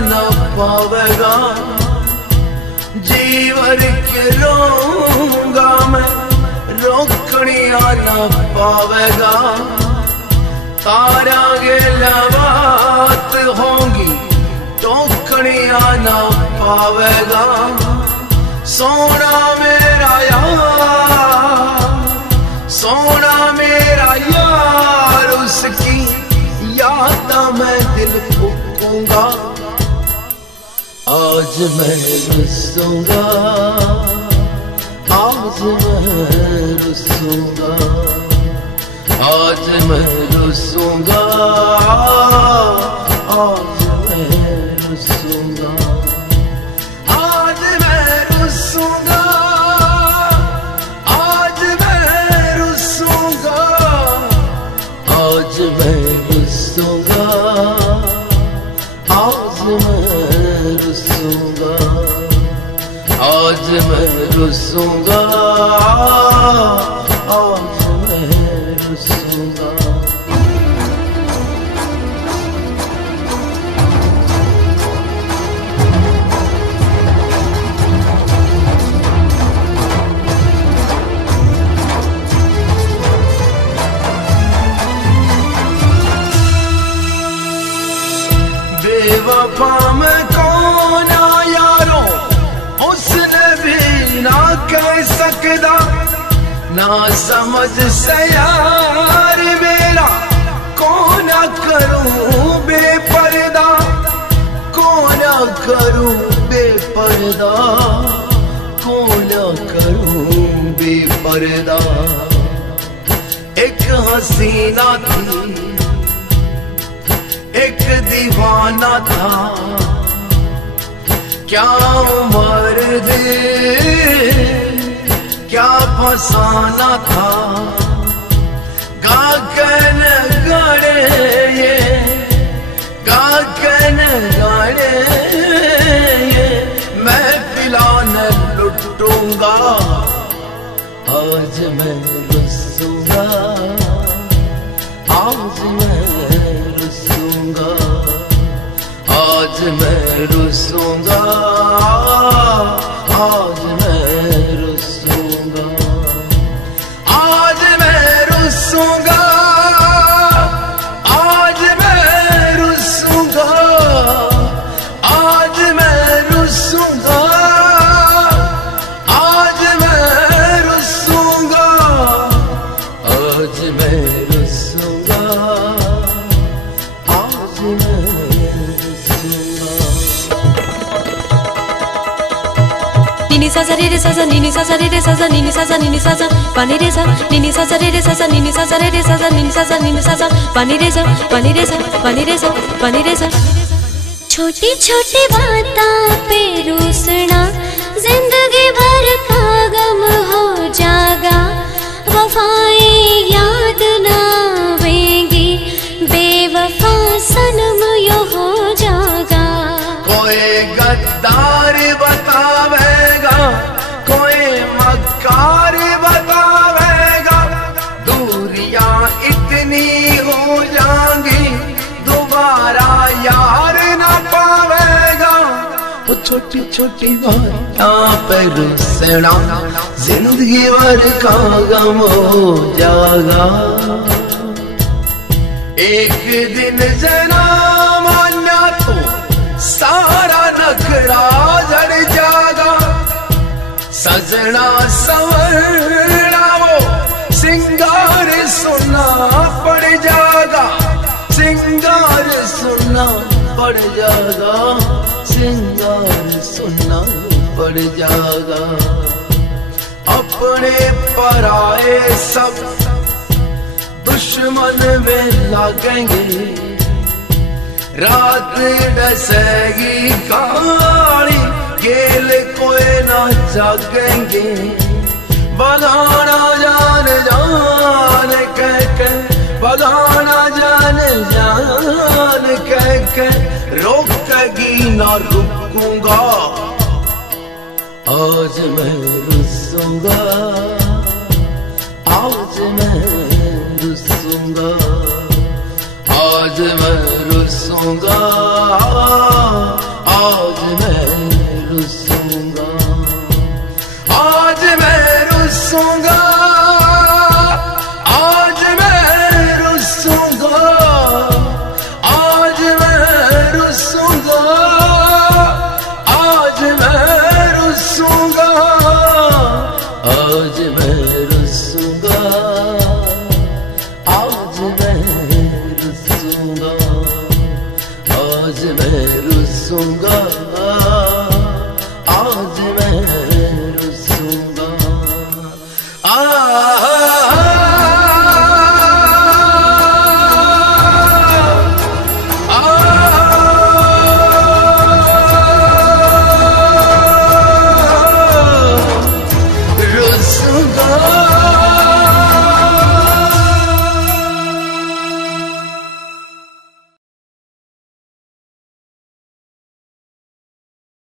न पावेगा, जीवर के रोऊंगा मैं, रोकनिया न पावेगा। तारा गेला बात होंगी, टोकनिया न पावेगा। सोना मेरा यार, सोना मेरा यार, उसकी याद मैं दिल फूकूंगा। आज मैं रुसूंगा, आज मैं रुसूंगा, आज मैं रुसूंगा, आज मैं रुसूंगा, आज मैं रुसूंगा, आज मैं रुसूंगा, आज मैं रुसूंगा, आज मैं रुसूंगा, आज मैं रुसूंगा, आज मैं रुसूंगा। बेवफा में कौन यारो, उसने भी ना कह सकदा, ना समझ से यार मेरा, कौन करूं बेपर्दा, कौन करूं बेपर्दा, कौन करूं बेपर्दा। एक हसीना थी, एक दीवाना था, क्या उम्र दे क्या फसाना था। गाकन गाड़े ये, गाकन गाड़े ये, मैं फिलहाल लुटूंगा। आज मैं रुसूंगा, आज मैं रुसूंगा, आज मैं रुसूंगा, आज मैं रुसूंगा, आज मैं रुसूंगा, आज मैं रुसूंगा, आज मैं रुसूंगा, आज मैं रुसूंगा, आज मैं रुसूंगा, आज मैं Nini saza re re saza, nini saza re re saza, nini saza pani re sa, nini saza re re saza, nini saza re re saza, nini saza pani re sa, pani re sa, pani re sa, pani re sa। छोटी छोटी बातों पे रूसना, जिंदगी भर का गम हो जागा। वफाएं याद ना आवेंगी, बेवफा सनम यो हो जागा। कोई गद्दार बतावेगा, कोई मक्कार बतावेगा, दूरियां इतनी हो जाएंगी, दोबारा यार ना पावेगा। वो छोटी छोटी बातों पे रुसना, जिंदगी भर का गम हो जाएगा। एक दिन जना माना तो सारा नखरा झड़ जागा। सजना संवरना वो सिंगार सुना पड़ जागा, सिंगार पड़ जाएगा, सिंगार सुनना पड़ जाएगा। अपने पराए सब दुश्मन में लागेंगे, रात डसेगी काली गेल कोई ना जागेंगे। बगाना जान जान कह के, बगाना जान जान कह के, रोकेगी ना रुकूंगा। आज मैं रुसूंगा, आज मैं रुसूंगा, आज मैं रुसूंगा, आज मैं रुसूंगा, आज मैं रुसूंगा, आज मैं रुसूंगा, आज मैं रुसूंगा, आज मैं रुसूंगा, आज मैं